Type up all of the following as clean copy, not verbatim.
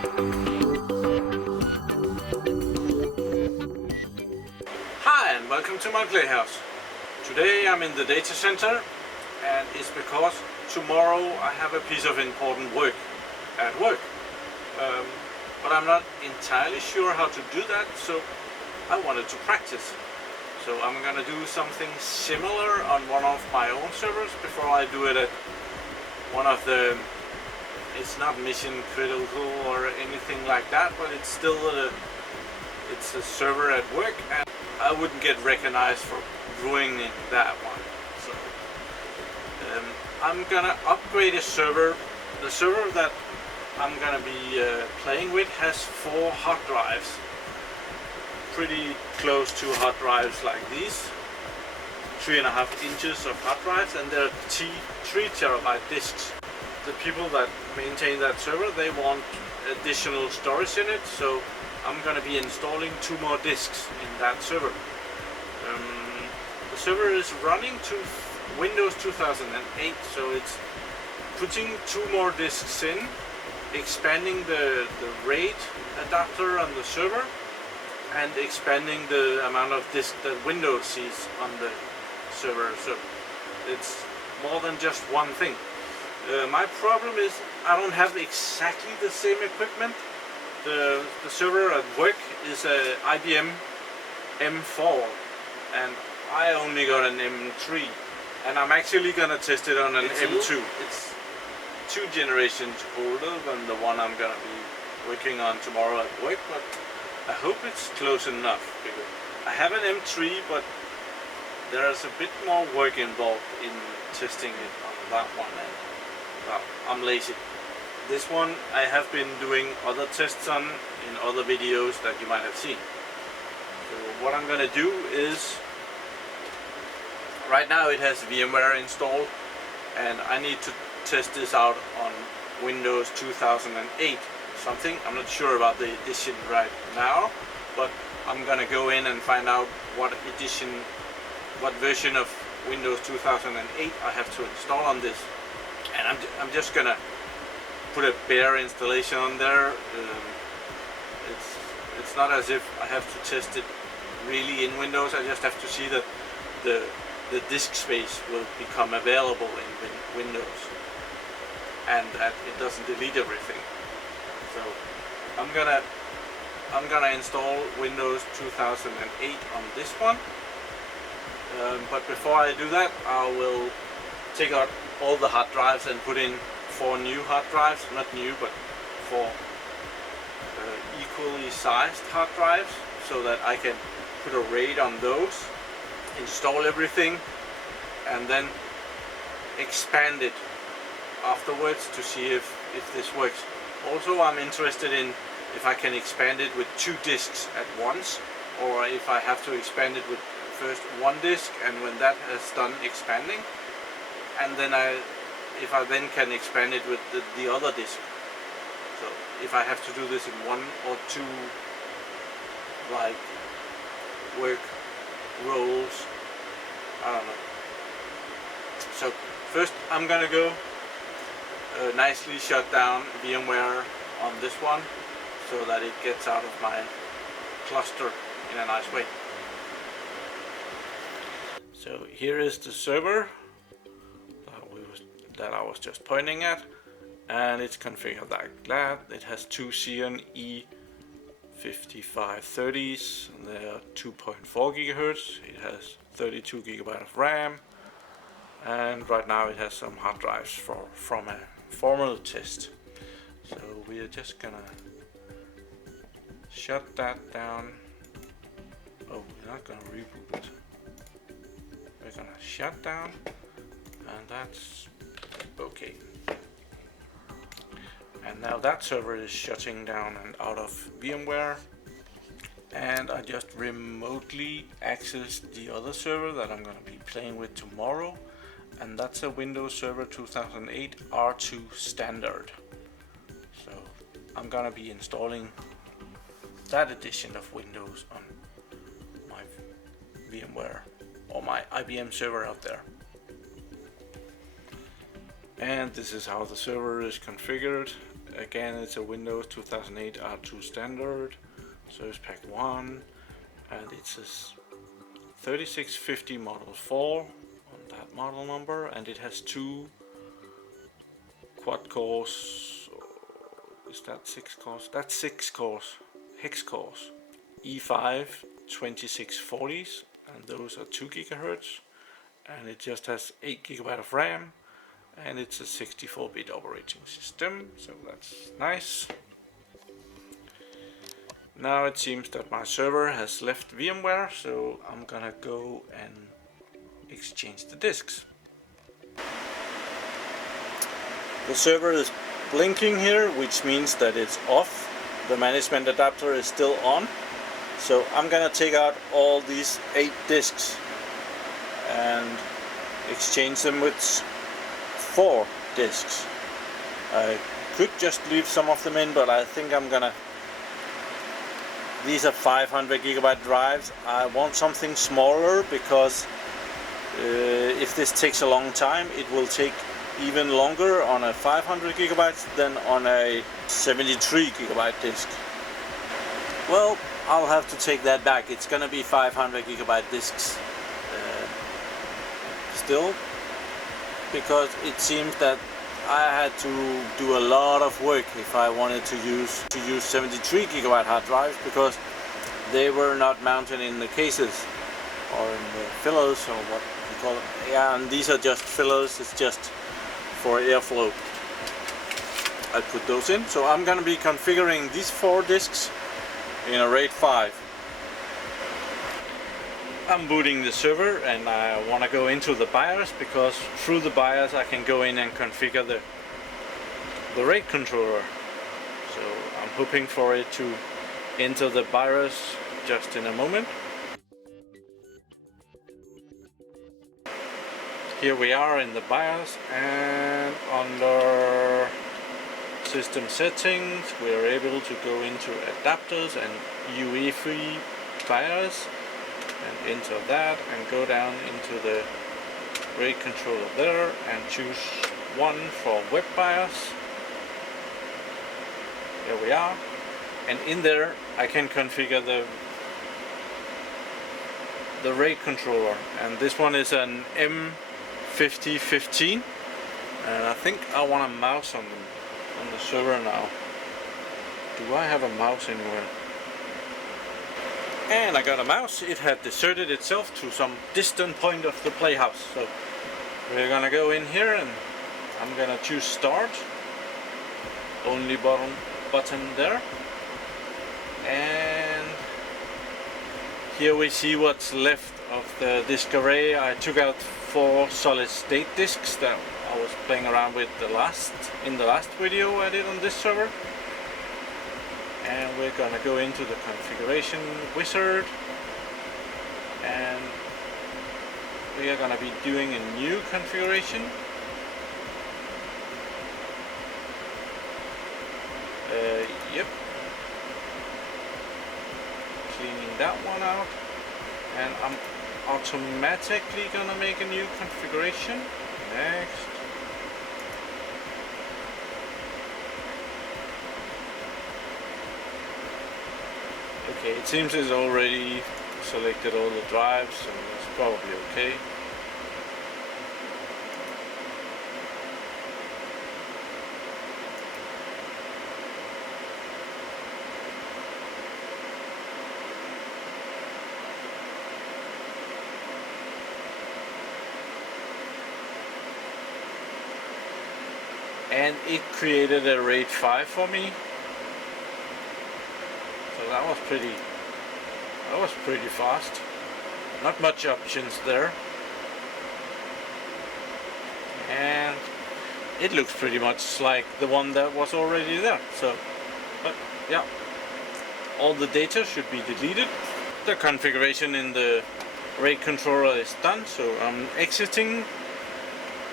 Hi and welcome to my playhouse. Today I'm in the data center, and it's because tomorrow I have a piece of important work at work. But I'm not entirely sure how to do that, so I wanted to practice. So I'm gonna do something similar on one of my own servers before I do it at one of the... It's not mission critical or anything like that, but it's still it's a server at work, and I wouldn't get recognized for ruining that one. So I'm gonna upgrade a server. The server that I'm gonna be playing with has 4 hard drives, pretty close to hard drives like these, 3.5 inches of hard drives, and they're 3 terabyte disks. The people that maintain that server, they want additional storage in it, so I'm gonna be installing 2 more disks in that server. The server is running to Windows 2008, so it's putting 2 more disks in, expanding the RAID adapter on the server, and expanding the amount of disk that Windows sees on the server. So it's more than just one thing. My problem is I don't have exactly the same equipment. The server at work is a IBM M4, and I only got an M3, and I'm actually gonna test it on an M2. It's 2 generations older than the one I'm gonna be working on tomorrow at work, but I hope it's close enough, because I have an M3, but there's a bit more work involved in testing it on that one, and well, I'm lazy. This one I have been doing other tests on in other videos that you might have seen. So what I'm gonna do is, right now it has VMware installed, and I need to test this out on Windows 2008 something. I'm not sure about the edition right now, but I'm gonna go in and find out what version of Windows 2008 I have to install on this. And I'm just gonna put a bare installation on there. It's not as if I have to test it really in Windows. I just have to see that the disk space will become available in Windows, and that it doesn't delete everything. So I'm gonna install Windows 2008 on this one. But before I do that, I will take out all the hard drives and put in 4 new hard drives. Not new, but 4 equally sized hard drives, so that I can put a RAID on those, install everything, and then expand it afterwards to see if this works. Also, I'm interested in if I can expand it with 2 disks at once, or if I have to expand it with first 1 disk, and when that has done expanding, and then if I then can expand it with the other disk. So if I have to do this in 1 or 2 like work roles, I don't know. So first I'm gonna go nicely shut down VMware on this one, so that it gets out of my cluster in a nice way. So here is the server that I was just pointing at, and it's configured like that. It has 2 Xeon E5530s, and they are 2.4 GHz. It has 32 GB of RAM, and right now it has some hard drives from a formal test. So we are just gonna shut that down. Oh, we're not gonna reboot it. We're gonna shut down, and that's okay. And now that server is shutting down and out of VMware, and I just remotely accessed the other server that I'm gonna be playing with tomorrow, and that's a Windows Server 2008 R2 Standard. So I'm gonna be installing that edition of Windows on my VMware or my IBM server out there. And this is how the server is configured. again, it's a Windows 2008 R2 standard, Service Pack 1, and it's a 3650 Model 4 on that model number, and it has 2 quad cores. Is that 6 cores? That's 6 cores, hex cores, E5 2640s, and those are 2 GHz, and it just has 8 GB of RAM, and it's a 64-bit operating system, so that's nice. Now it seems that my server has left VMware, so I'm gonna go and exchange the disks. The server is blinking here, which means that it's off. The management adapter is still on. So I'm gonna take out all these 8 disks and exchange them with 4 disks. I could just leave some of them in, but I think I'm gonna... These are 500 GB drives. I want something smaller because if this takes a long time, it will take even longer on a 500 GB than on a 73 GB disk. Well, I'll have to take that back. It's gonna be 500 GB disks still, because it seems that I had to do a lot of work if I wanted to use 73 GB hard drives, because they were not mounted in the cases or in the fillers, or what you call it. Yeah, and these are just fillers. It's just for airflow. I put those in. So I'm going to be configuring these 4 disks in a RAID 5. I'm booting the server, and I want to go into the BIOS, because through the BIOS I can go in and configure the RAID controller. So I'm hoping for it to enter the BIOS just in a moment. Here we are in the BIOS, and under system settings we are able to go into adapters and UEFI BIOS and enter that, and go down into the RAID controller there and choose one for web BIOS. There we are, and in there I can configure the RAID controller, and this one is an M5015, and I think I want a mouse on the server now. Do I have a mouse anywhere? And I got a mouse. It had deserted itself to some distant point of the playhouse, so we're gonna go in here, and I'm gonna choose start, only button there, and here we see what's left of the disk array. I took out 4 solid state disks that I was playing around with in the last video I did on this server. And we're gonna go into the configuration wizard, and we are gonna be doing a new configuration. Yep. Cleaning that one out, and I'm automatically gonna make a new configuration. Next. Okay, it seems it's already selected all the drives, so it's probably okay. And it created a RAID 5 for me. So that was pretty fast. Not much options there. And it looks pretty much like the one that was already there. So, but yeah, all the data should be deleted. The configuration in the RAID controller is done, so I'm exiting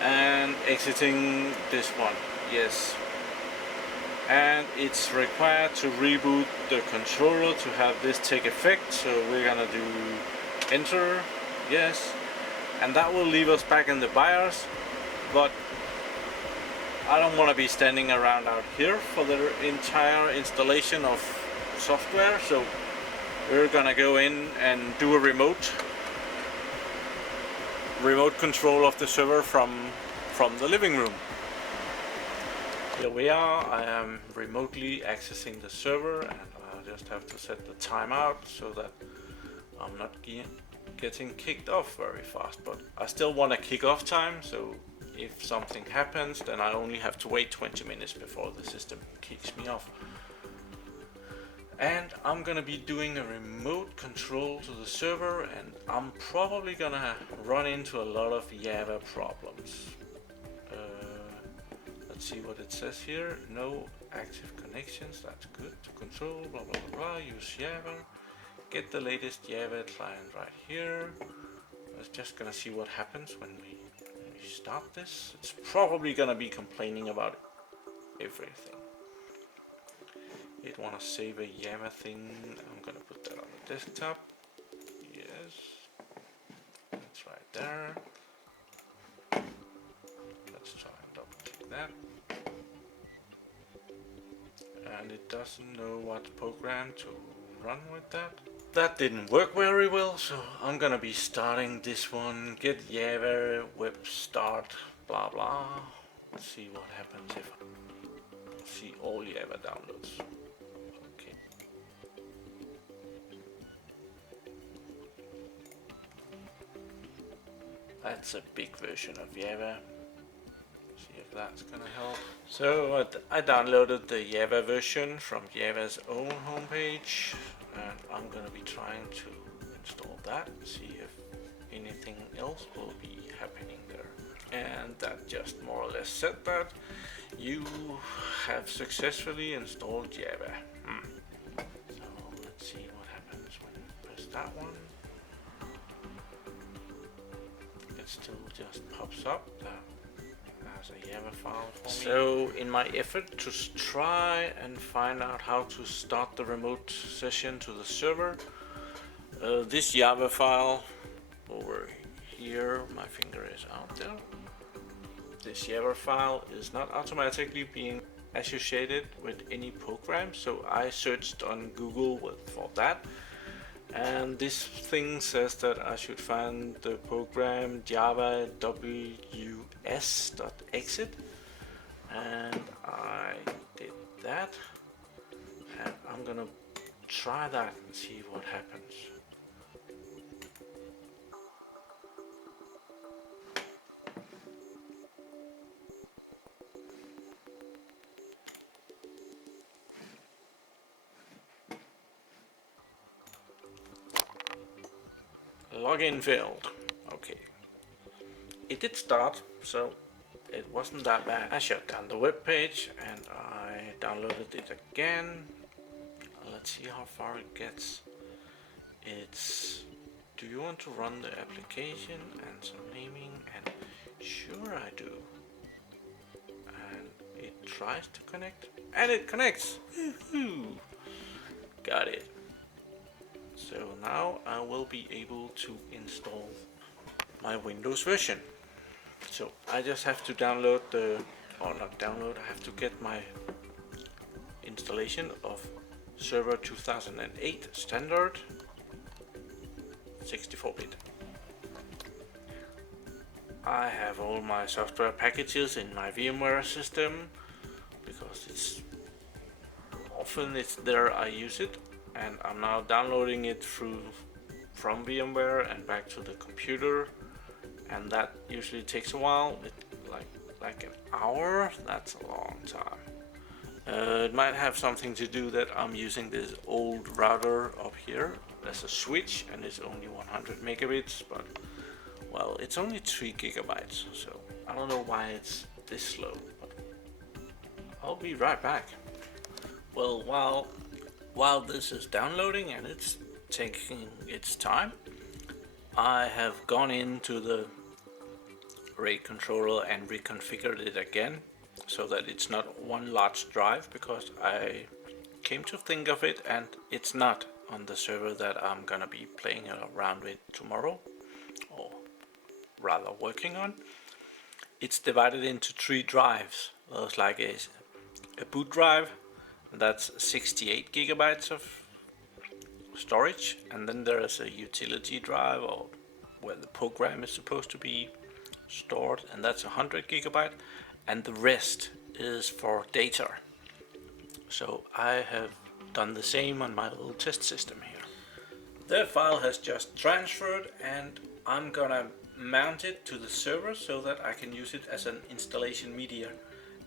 and exiting this one. Yes. And it's required to reboot the controller to have this take effect, so we're gonna do enter, yes, and that will leave us back in the BIOS. But I don't want to be standing around out here for the entire installation of software, so we're gonna go in and do a remote control of the server from the living room. Here we are. I am remotely accessing the server, and I just have to set the timeout so that I'm not getting kicked off very fast, but I still want a kick-off time, so if something happens, then I only have to wait 20 minutes before the system kicks me off. And I'm gonna be doing a remote control to the server, and I'm probably gonna run into a lot of Java problems. Let's see what it says here. No active connections, that's good. To control, blah blah blah blah, use Java. Get the latest Java client right here. I was just gonna see what happens when we start this. It's probably gonna be complaining about everything. It wanna save a Java thing. I'm gonna put that on the desktop. Yes, that's right there. Let's try and double click that. And it doesn't know what program to run with that. That didn't work very well, so I'm gonna be starting this one. Get Java web start, blah blah. Let's see what happens if I see all Java downloads. Okay. That's a big version of Java. See if that's gonna help. So I downloaded the Java version from Java's own homepage, and I'm gonna be trying to install that, see if anything else will be happening there. And that just more or less said that you have successfully installed Java. So let's see what happens when you press that one. It still just pops up that as a Java file for me. So in my effort to try and find out how to start the remote session to the server, this Java file over here, my finger is out there. This Java file is not automatically being associated with any program, so I searched on Google for that. And this thing says that I should find the program java ws.exit, and I did that, and I'm gonna try that and see what happens. Login failed. Okay. It did start, so it wasn't that bad. I shut down the web page and I downloaded it again. Let's see how far it gets. It's, do you want to run the application and some naming? And sure I do. And it tries to connect, and it connects. Woohoo! Got it. So now I will be able to install my Windows version. So I just have to download or not download, I have to get my installation of Server 2008 Standard 64-bit. I have all my software packages in my VMware system because it's there I use it. And I'm now downloading it from VMware and back to the computer, and that usually takes a while. Like an hour. That's a long time. It might have something to do that I'm using this old router up here. There's a switch and it's only 100 megabits, but well, it's only 3 gigabytes, so I don't know why it's this slow. But I'll be right back. Well, while this is downloading and it's taking its time, I have gone into the RAID controller and reconfigured it again so that it's not one large drive, because I came to think of it and it's not on the server that I'm gonna be playing around with tomorrow, or rather working on. It's divided into 3 drives, There's like a boot drive, that's 68 gigabytes of storage, and then there is a utility drive, or where the program is supposed to be stored, and that's 100 gigabyte, and the rest is for data. So I have done the same on my little test system here. The file has just transferred, and I'm gonna mount it to the server so that I can use it as an installation media.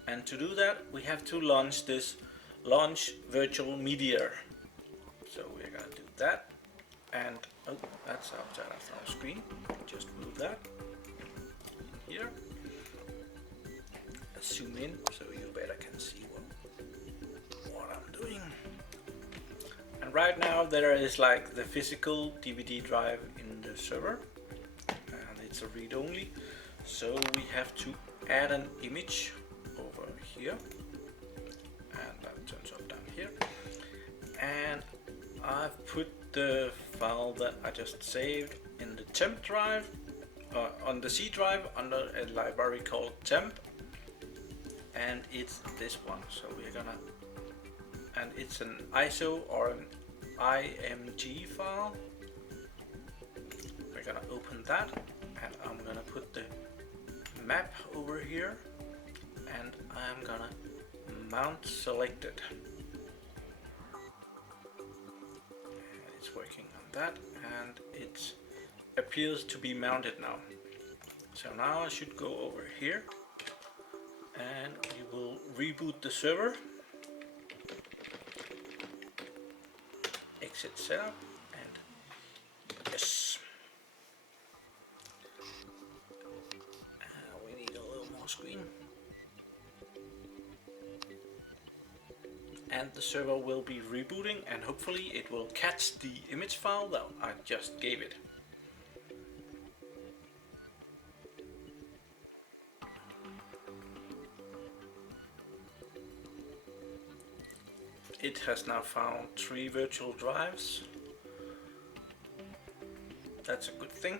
And to do that, we have to launch this launch virtual media. So we're gonna do that, and oh, that's outside of our screen. Just move that in here. Let's zoom in so you better can see what I'm doing. And right now there is like the physical DVD drive in the server, and it's a read-only. So we have to add an image over here, and that turns up down here. And I've put the file that I just saved in the temp drive, on the C drive under a library called temp, and it's this one. So we're gonna, and it's an ISO or an IMG file. We're gonna open that, and I'm gonna put the map over here, and I'm gonna mount selected. And it's working on that, and it appears to be mounted now. So now I should go over here, and we will reboot the server. Exit setup, and yes. We need a little more screen. And the server will be rebooting, and hopefully it will catch the image file that I just gave it. It has now found 3 virtual drives. That's a good thing.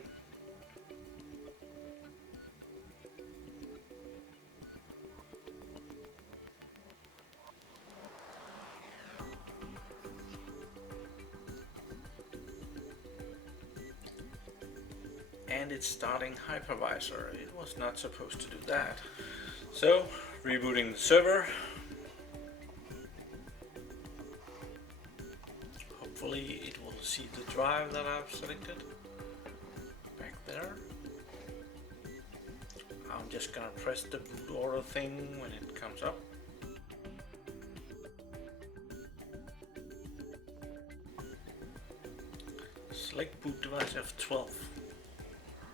And it's starting hypervisor. It was not supposed to do that. So, rebooting the server. Hopefully it will see the drive that I've selected back there. I'm just gonna press the boot order thing when it comes up. Select boot device F12.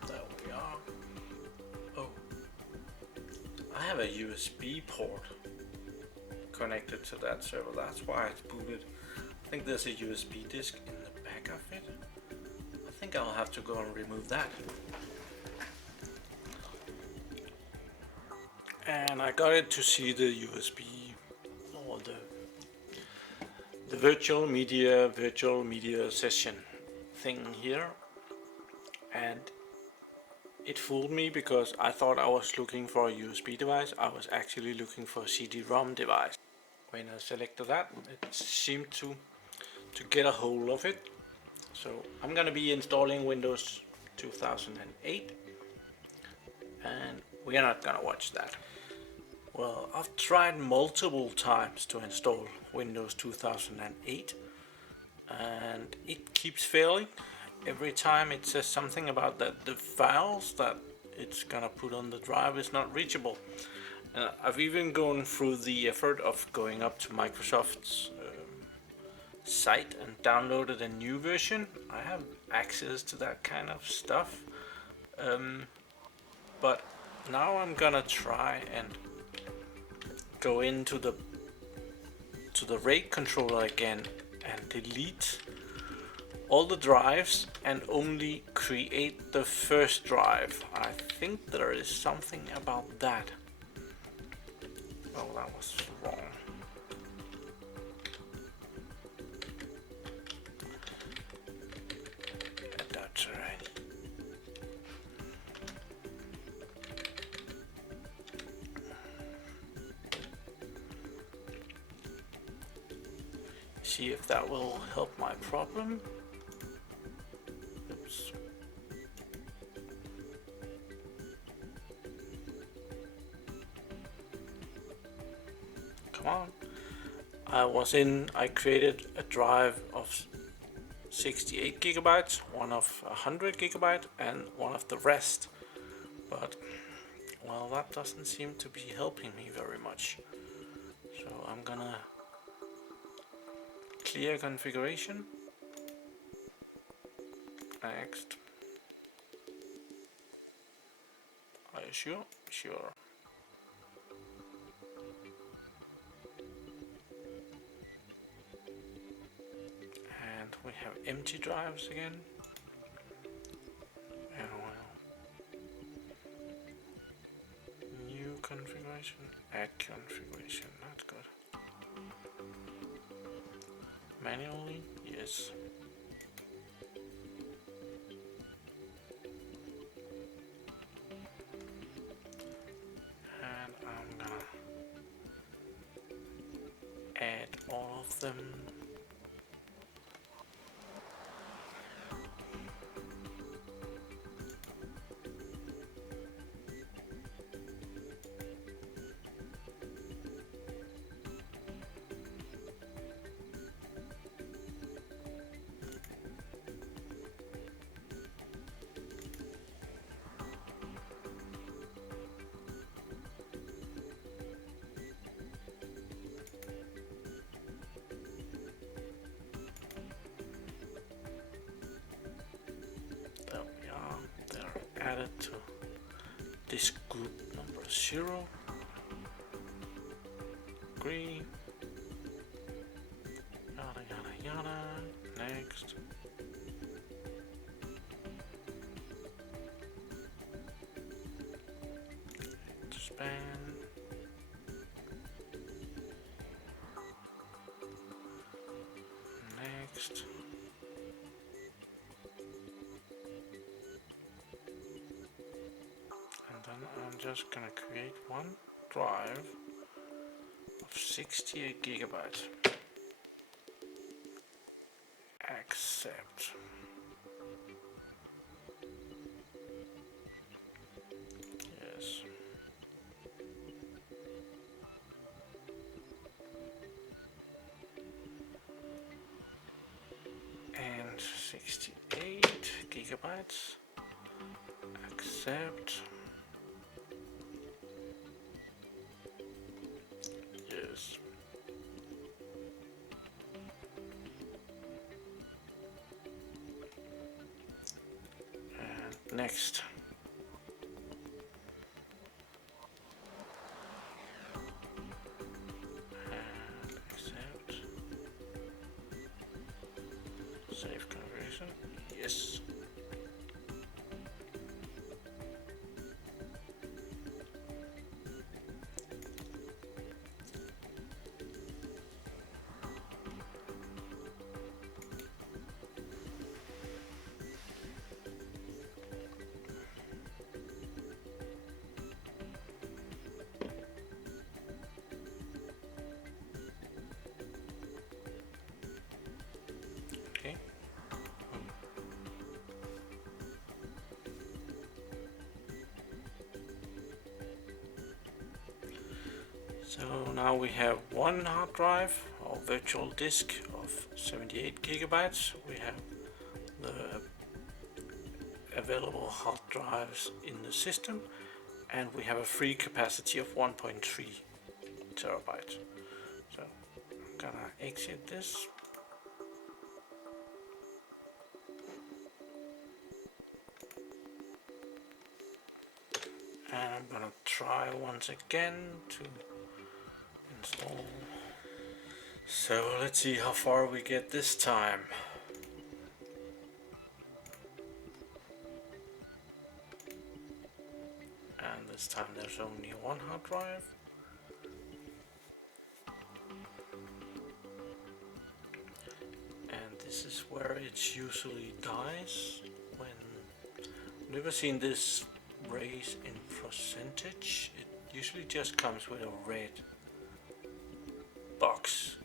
There we are. Oh, I have a USB port connected to that server. That's why it's booted. I think there's a USB disk in the back of it. I think I'll have to go and remove that. And I got it to see the USB, or the virtual media session thing here. And it fooled me because I thought I was looking for a USB device. I was actually looking for a CD-ROM device. When I selected that, it seemed to get a hold of it. So I'm gonna be installing Windows 2008, and we are not gonna watch that. Well, I've tried multiple times to install Windows 2008, and it keeps failing. Every time it says something about that the files that it's gonna put on the drive is not reachable. I've even gone through the effort of going up to Microsoft's site and downloaded a new version. I have access to that kind of stuff, but now I'm gonna try and go into the RAID controller again and delete all the drives and only create the first drive. I think there is something about that. Oh, that was wrong. Adapter ready. See if that will help my problem. Oops. Come on. I created a drive of 68 gigabytes, one of 100 gigabyte, and one of the rest. But, well, that doesn't seem to be helping me very much. So I'm gonna clear configuration. Next. Are you sure? Sure. And we have empty drives again. And well, new configuration, add configuration, not good. Manually, yes. And I'm gonna add all of them. There we are. They're added to this group number 0. Agree. Yada yada yada. Next. Span. Next. And then I'm just gonna create one drive of 68 gigabytes. Accept. Yes. And 68 gigabytes. Accept. Yes. And next. And accept. Save configuration. Yes. Okay. So now we have one hard drive or virtual disk of 78 gigabytes. We have the available hard drives in the system, and we have a free capacity of 1.3 terabytes. So I'm gonna exit this. And I'm gonna try once again to install. So let's see how far we get this time. And this time there's only one hard drive. And this is where it usually dies when I've never seen this raise in percentage. It usually just comes with a red box.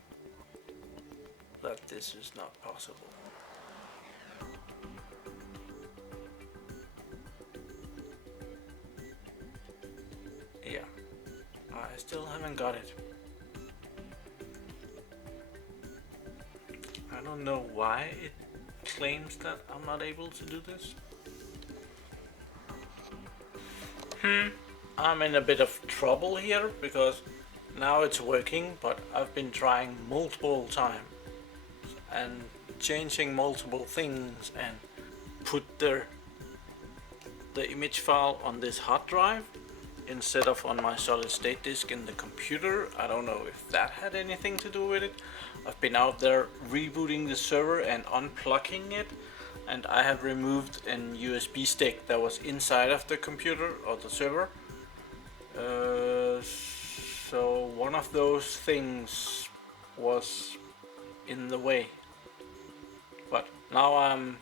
that this is not possible. Yeah, I still haven't got it. I don't know why it claims that I'm not able to do this. I'm in a bit of trouble here because now it's working, but I've been trying multiple times and changing multiple things and put the image file on this hard drive instead of on my solid state disk in the computer. I don't know if that had anything to do with it. I've been out there rebooting the server and unplugging it, and I have removed an USB stick that was inside of the computer or the server. So one of those things was in the way. But now I'm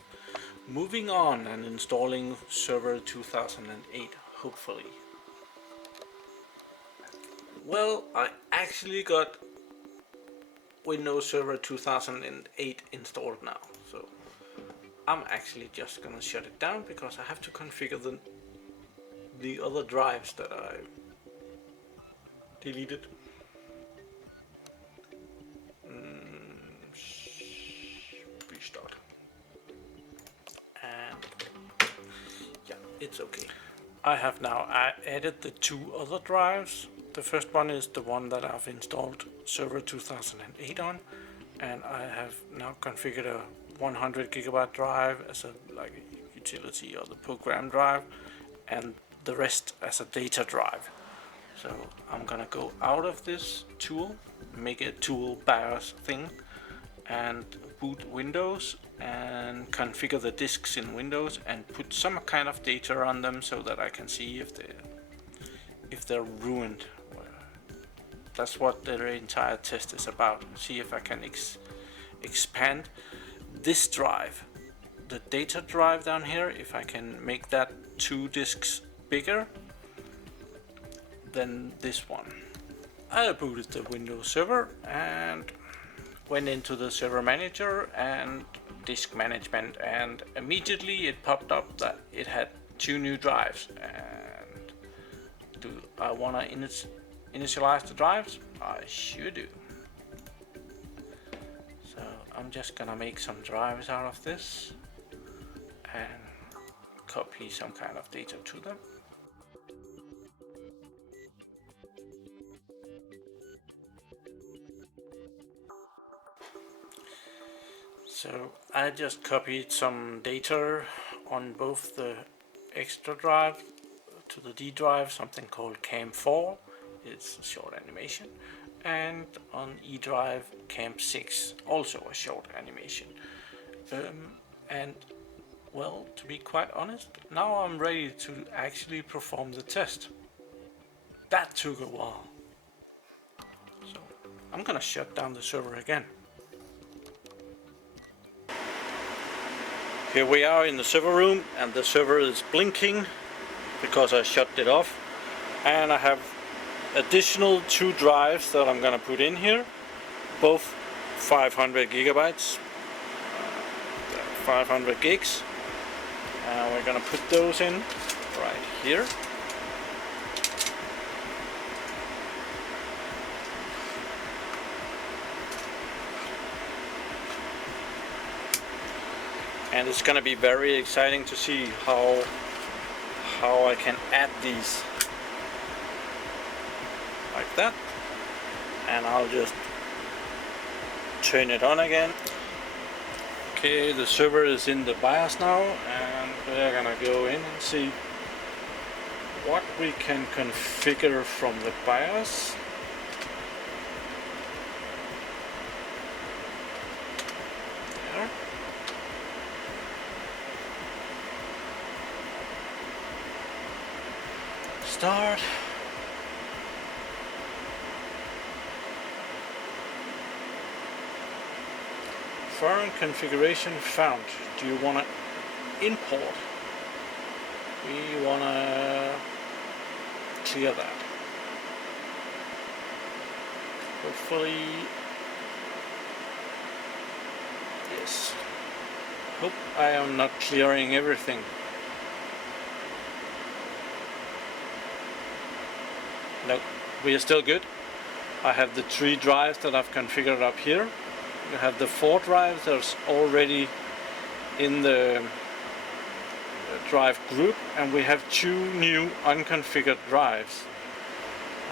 moving on and installing Server 2008, hopefully. Well, I actually got Windows Server 2008 installed now, so I'm actually just gonna shut it down because I have to configure the other drives that I deleted. Restart. And yeah, it's okay. I have now added the two other drives. The first one is the one that I've installed Server 2008 on, and I have now configured a 100 gigabyte drive as a utility or the program drive, and the rest as a data drive. So I'm gonna go out of this tool, make a tool BIOS thing, and boot Windows and configure the disks in Windows and put some kind of data on them so that I can see if they're ruined. That's what the entire test is about. See if I can expand this drive, the data drive down here, if I can make that 2 disks bigger than this one. I booted the Windows server and went into the server manager and disk management, and immediately it popped up that it had 2 new drives. And do I want to initialize the drives? I sure do. So I'm just gonna make some drives out of this and copy some kind of data to them. So I just copied some data on both the extra drive to the D drive, something called CAM4, it's a short animation, and on E drive CAM6, also a short animation. And well, to be quite honest, now I'm ready to actually perform the test. That took a while. So I'm gonna shut down the server again. Here we are in the server room, and the server is blinking because I shut it off, and I have additional 2 drives that I'm gonna put in here, both 500 gigabytes, 500 gigs, and we're gonna put those in right here. And it's gonna be very exciting to see how I can add these like that, and I'll just turn it on again. Okay, the server is in the BIOS now, and we're gonna go in and see what we can configure from the BIOS. There. Start. Foreign configuration found. Do you want to import? We want to clear that. Hopefully this. Hope I am not clearing everything. No, we are still good. I have the 3 drives that I've configured up here. You have the 4 drives that's already in the drive group, and we have 2 new unconfigured drives.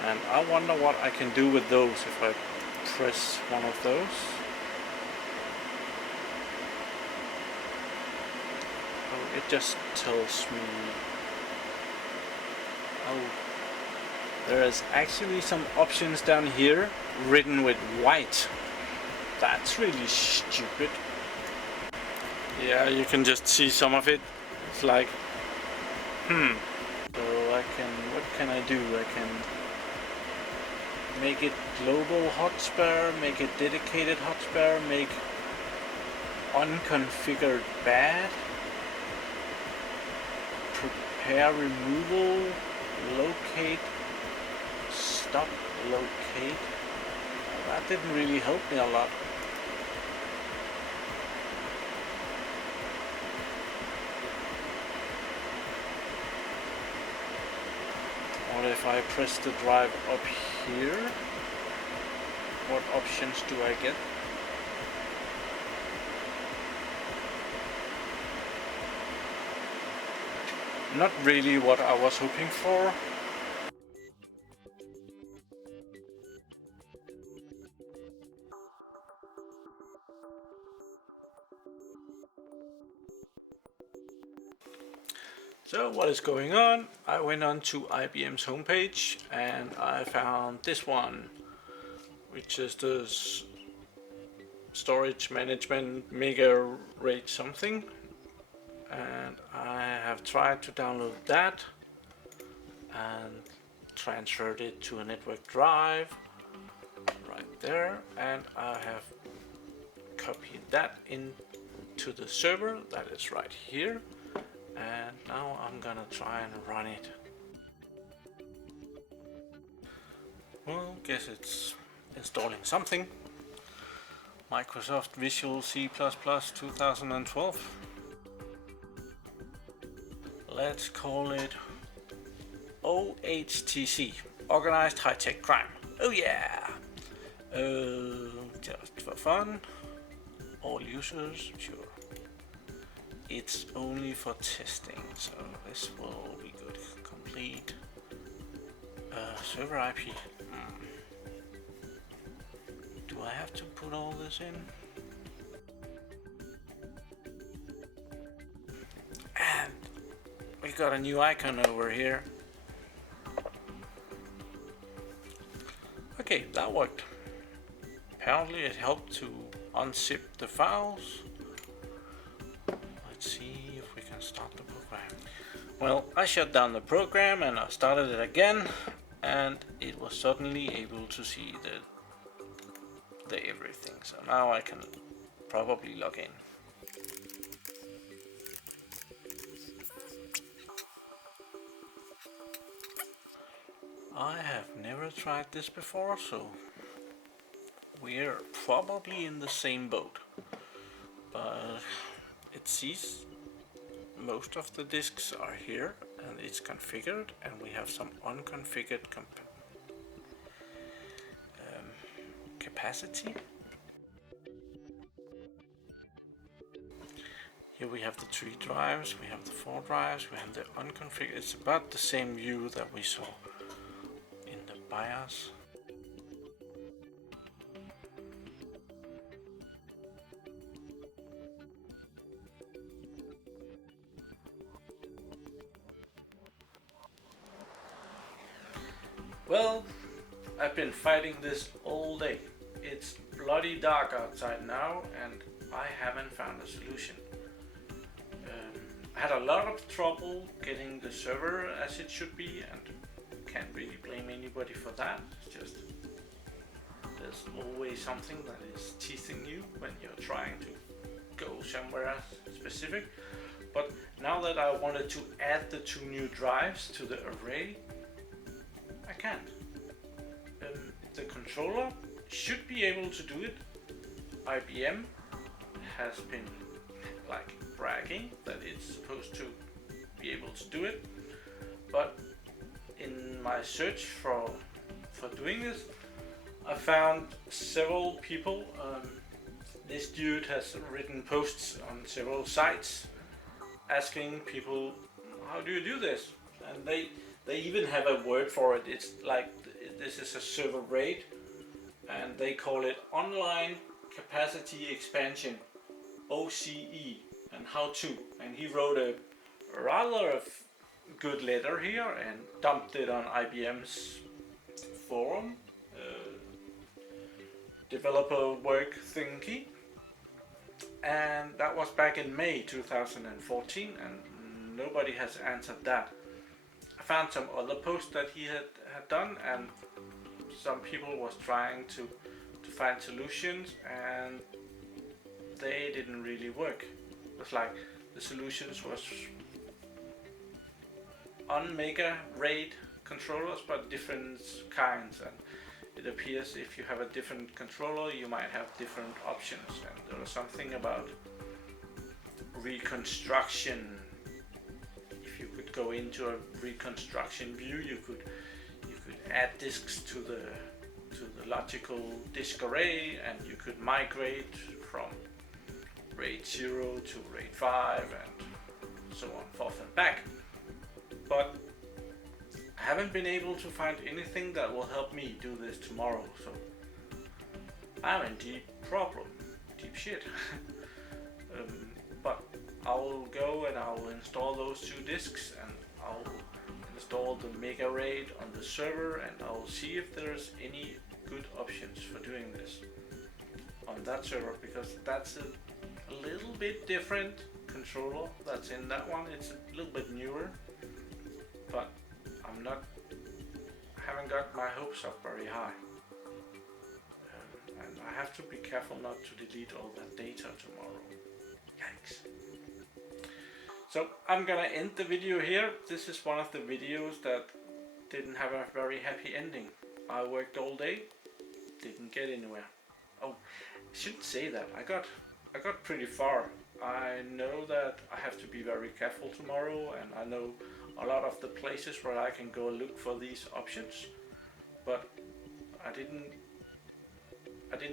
And I wonder what I can do with those if I press one of those. Oh, it just tells me. Oh, there is actually some options down here written with white. That's really stupid. Yeah, you can just see some of it. It's like, So what can I do? I can make it global hotspare, make it dedicated hotspare, make unconfigured bad, prepare removal, locate, stop, locate. That didn't really help me a lot. What if I press the drive up here? What options do I get? Not really what I was hoping for. So what is going on? I went on to IBM's homepage and I found this one, which is the storage management mega RAID something, and I have tried to download that and transferred it to a network drive right there, and I have copied that into the server that is right here. And now I'm gonna try and run it. Well, guess it's installing something. Microsoft Visual C++ 2012. Let's call it OHTC, Organized High Tech Crime. Oh yeah! Just for fun. All users, sure. It's only for testing, so this will be good. Complete server IP. Do I have to put all this in? And we got a new icon over here. Okay, that worked. Apparently it helped to unzip the files. Let's see if we can start the program. Well, I shut down the program and I started it again, and it was suddenly able to see the everything. So now I can probably log in. I have never tried this before, so we're probably in the same boat. But it sees most of the disks are here and it's configured, and we have some unconfigured capacity. Here we have the 3 drives, we have the 4 drives, we have the unconfigured. It's about the same view that we saw in the BIOS. Well, I've been fighting this all day. It's bloody dark outside now and I haven't found a solution. I had a lot of trouble getting the server as it should be, and can't really blame anybody for that. It's just there's always something that is teasing you when you're trying to go somewhere specific. But now that I wanted to add the 2 new drives to the array, I can't. The controller should be able to do it. IBM has been like bragging that it's supposed to be able to do it, but in my search for doing this, I found several people. This dude has written posts on several sites asking people, how do you do this? And they even have a word for it. It's like, this is a server RAID, and they call it Online Capacity Expansion, OCE, and how to. And he wrote a rather good letter here and dumped it on IBM's forum, developer work thingy, and that was back in May 2014, and nobody has answered that. I found some other posts that he had done, and some people was trying to find solutions, and they didn't really work. It was like the solutions was on Mega RAID controllers, but different kinds, and it appears if you have a different controller you might have different options. And there was something about reconstruction. If you could go into a reconstruction view, you could add disks to the logical disk array, and you could migrate from RAID 0 to RAID 5 and so on, forth and back. But I haven't been able to find anything that will help me do this tomorrow, so I'm in deep shit. But I'll go and I'll install those 2 disks, and I'll install the Mega RAID on the server, and I'll see if there's any good options for doing this on that server, because that's a little bit different controller that's in that one. It's a little bit newer, but I haven't got my hopes up very high, and I have to be careful not to delete all that data tomorrow. Yikes. So I'm gonna end the video here. This is one of the videos that didn't have a very happy ending. I worked all day, didn't get anywhere. Oh, I shouldn't say that. I got pretty far. I know that I have to be very careful tomorrow, and I know a lot of the places where I can go look for these options, but I didn't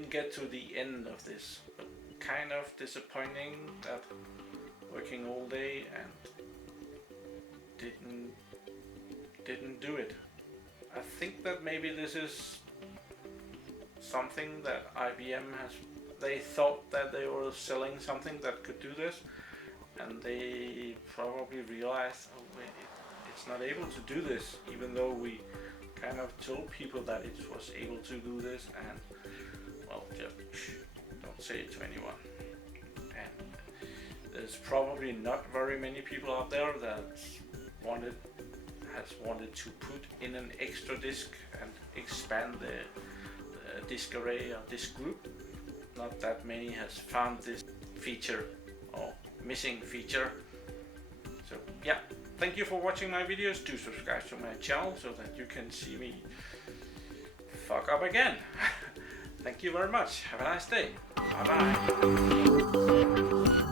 get to the end of this. But kind of disappointing that working all day and didn't do it. I think that maybe this is something that IBM has. They thought that they were selling something that could do this, and they probably realized, oh wait, it's not able to do this, even though we kind of told people that it was able to do this. And well, just don't say it to anyone. And there's probably not very many people out there that has wanted to put in an extra disk and expand the disk array or disk group. Not that many has found this feature or missing feature. So yeah, thank you for watching my videos. Do subscribe to my channel so that you can see me fuck up again. Thank you very much. Have a nice day. Bye bye.